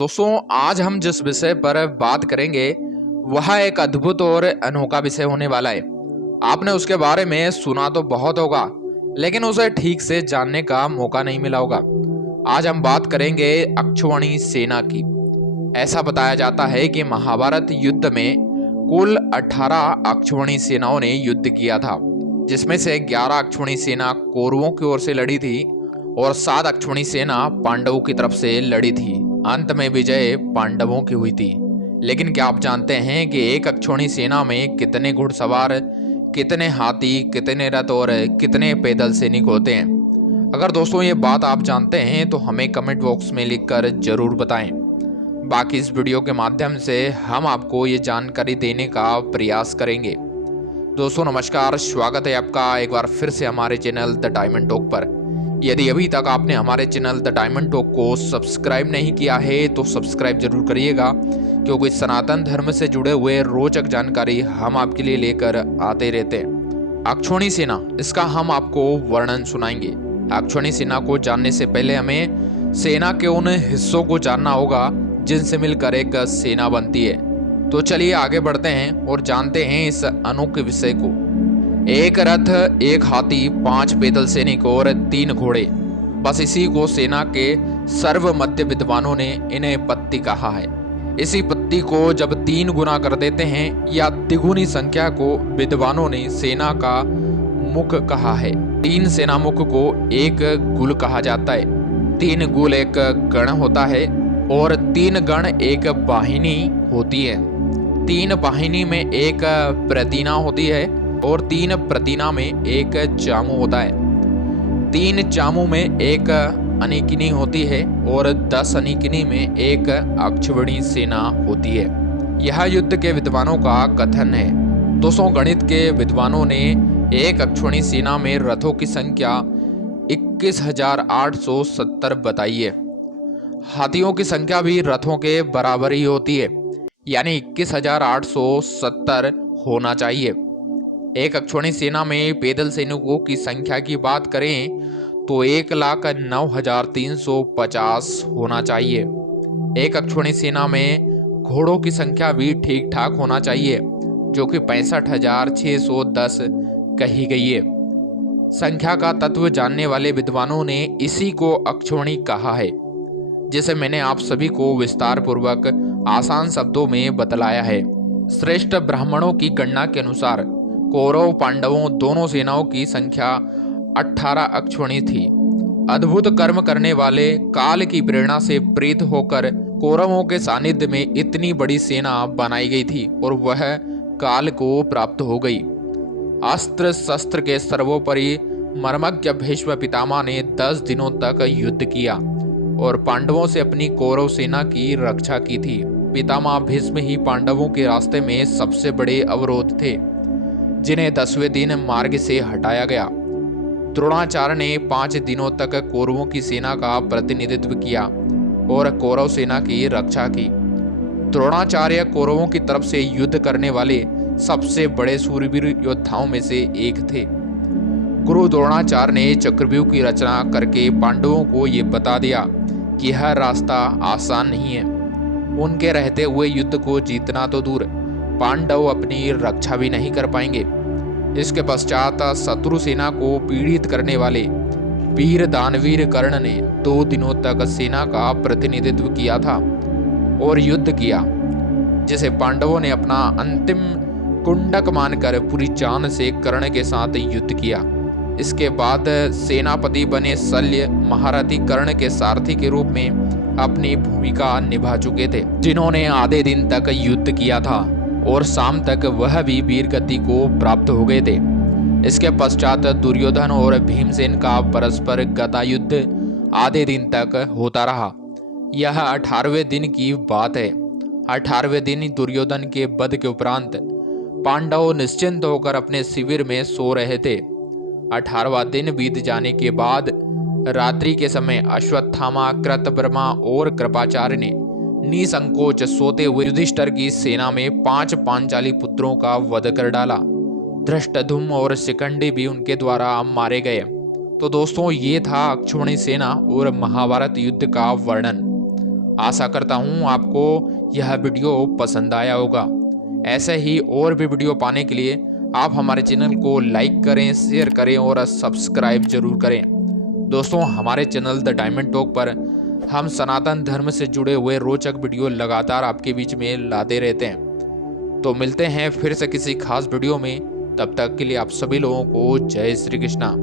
दोस्तों, आज हम जिस विषय पर बात करेंगे वह एक अद्भुत और अनोखा विषय होने वाला है। आपने उसके बारे में सुना तो बहुत होगा, लेकिन उसे ठीक से जानने का मौका नहीं मिला होगा। आज हम बात करेंगे अक्षौहिणी सेना की। ऐसा बताया जाता है कि महाभारत युद्ध में कुल 18 अक्षौहिणी सेनाओं ने युद्ध किया था, जिसमें से 11 अक्षौहिणी सेना कौरवों की ओर से लड़ी थी और 7 अक्षौहिणी सेना पांडवों की तरफ से लड़ी थी। अंत में विजय पांडवों की हुई थी। लेकिन क्या आप जानते हैं कि एक अक्षौहिणी सेना में कितने घुड़सवार, कितने हाथी, कितने रथ और कितने पैदल सैनिक होते हैं? अगर दोस्तों ये बात आप जानते हैं तो हमें कमेंट बॉक्स में लिखकर जरूर बताएं। बाकी इस वीडियो के माध्यम से हम आपको ये जानकारी देने का प्रयास करेंगे। दोस्तों नमस्कार, स्वागत है आपका एक बार फिर से हमारे चैनल द डायमंड टॉक पर। यदि अभी तक आपने हमारे चैनल द डायमंड टॉक को सब्सक्राइब नहीं किया है तो सब्सक्राइब जरूर करिएगा, क्योंकि सनातन धर्म से जुड़े हुए रोचक जानकारी हम आपके लिए लेकर आते रहते हैं। अक्षौहिणी सेना, इसका हम आपको वर्णन सुनाएंगे। अक्षौहिणी सेना को जानने से पहले हमें सेना के उन हिस्सों को जानना होगा जिनसे मिलकर एक सेना बनती है। तो चलिए आगे बढ़ते हैं और जानते हैं इस अनोखे विषय को। एक रथ, एक हाथी, 5 पैदल सैनिक और 3 घोड़े, बस इसी को सेना के सर्वमध्य विद्वानों ने इन्हें पत्ती कहा है। इसी पत्ती को जब 3 गुना कर देते हैं या तिगुनी संख्या को विद्वानों ने सेना का मुख कहा है। 3 सेना मुख को एक गुल कहा जाता है। 3 गुल एक गण होता है और 3 गण एक वाहिनी होती है। 3 वाहिनी में एक प्रतिना होती है और 3 प्रतिना में एक जामू होता है। 3 जामू में एक अनिकिनी होती है और 10 अनिकिनी में एक अक्षौहिणी सेना होती है। यह युद्ध के विद्वानों का कथन है। दोस्तों, गणित के विद्वानों ने एक अक्षौहिणी सेना में रथों की संख्या 21,870 बताई है। हाथियों की संख्या भी रथों के बराबर ही होती है, यानी 21,870 होना चाहिए। एक अक्षौहिणी सेना में पैदल सैनिकों की संख्या की बात करें तो 1,09,350 होना चाहिए। एक अक्षौहिणी सेना में घोड़ों की संख्या भी ठीक ठाक होना चाहिए, जो कि 65,610 कही गई है। संख्या का तत्व जानने वाले विद्वानों ने इसी को अक्षौहिणी कहा है, जिसे मैंने आप सभी को विस्तार पूर्वक आसान शब्दों में बतलाया है। श्रेष्ठ ब्राह्मणों की गणना के अनुसार कौरव पांडवों दोनों सेनाओं की संख्या 18 अक्षौहिणी थी। अद्भुत कर्म करने वाले काल की प्रेरणा से प्रेरित होकर कौरवों के सानिध्य में इतनी बड़ी सेना बनाई गई थी और वह काल को प्राप्त हो गई। अस्त्र शस्त्र के सर्वोपरि मर्मज्ञ भीष्म पितामह ने 10 दिनों तक युद्ध किया और पांडवों से अपनी कौरव सेना की रक्षा की थी। पितामह भीष्म ही पांडवों के रास्ते में सबसे बड़े अवरोध थे, जिन्हें 10वें दिन मार्ग से हटाया गया। द्रोणाचार्य ने 5 दिनों तक कौरवों की सेना का प्रतिनिधित्व किया और कौरव सेना की रक्षा की। द्रोणाचार्य कौरवों की तरफ से युद्ध करने वाले सबसे बड़े शूरवीर योद्धाओं में से एक थे। गुरु द्रोणाचार्य ने चक्रव्यूह की रचना करके पांडवों को ये बता दिया कि यह रास्ता आसान नहीं है। उनके रहते हुए युद्ध को जीतना तो दूर, पांडव अपनी रक्षा भी नहीं कर पाएंगे। इसके पश्चात शत्रु सेना को पीड़ित करने वाले वीर दानवीर कर्ण ने 2 दिनों तक सेना का प्रतिनिधित्व किया था और युद्ध किया, जिसे पांडवों ने अपना अंतिम कुंडक मानकर पूरी जान से कर्ण के साथ युद्ध किया। इसके बाद सेनापति बने शल्य महारथी कर्ण के सारथी के रूप में अपनी भूमिका निभा चुके थे, जिन्होंने आधे दिन तक युद्ध किया था और शाम तक वह भी वीर गति को प्राप्त हो गए थे। इसके पश्चात दुर्योधन और भीमसेन का परस्पर गदा युद्ध आधे दिन तक होता रहा। यह 18वें दिन की बात है। 18वें दिन दुर्योधन के वध के उपरांत पांडव निश्चिंत होकर अपने शिविर में सो रहे थे। 18वां दिन बीत जाने के बाद रात्रि के समय अश्वत्थामा, कृतवर्मा और कृपाचार्य ने निसंकोच सोते हुए युधिष्ठिर की सेना में 5 पांचाली पुत्रों का वध कर डाला। धृष्टद्युम्न और शिखंडी भी उनके द्वारा मारे गए। तो दोस्तों, ये था अक्षौहिणी सेना और महाभारत युद्ध का वर्णन। आशा करता हूँ आपको यह वीडियो पसंद आया होगा। ऐसे ही और भी वीडियो पाने के लिए आप हमारे चैनल को लाइक करें, शेयर करें और सब्सक्राइब जरूर करें। दोस्तों, हमारे चैनल द डायमंड टॉक पर हम सनातन धर्म से जुड़े हुए रोचक वीडियो लगातार आपके बीच में लाते रहते हैं। तो मिलते हैं फिर से किसी खास वीडियो में। तब तक के लिए आप सभी लोगों को जय श्री कृष्णा।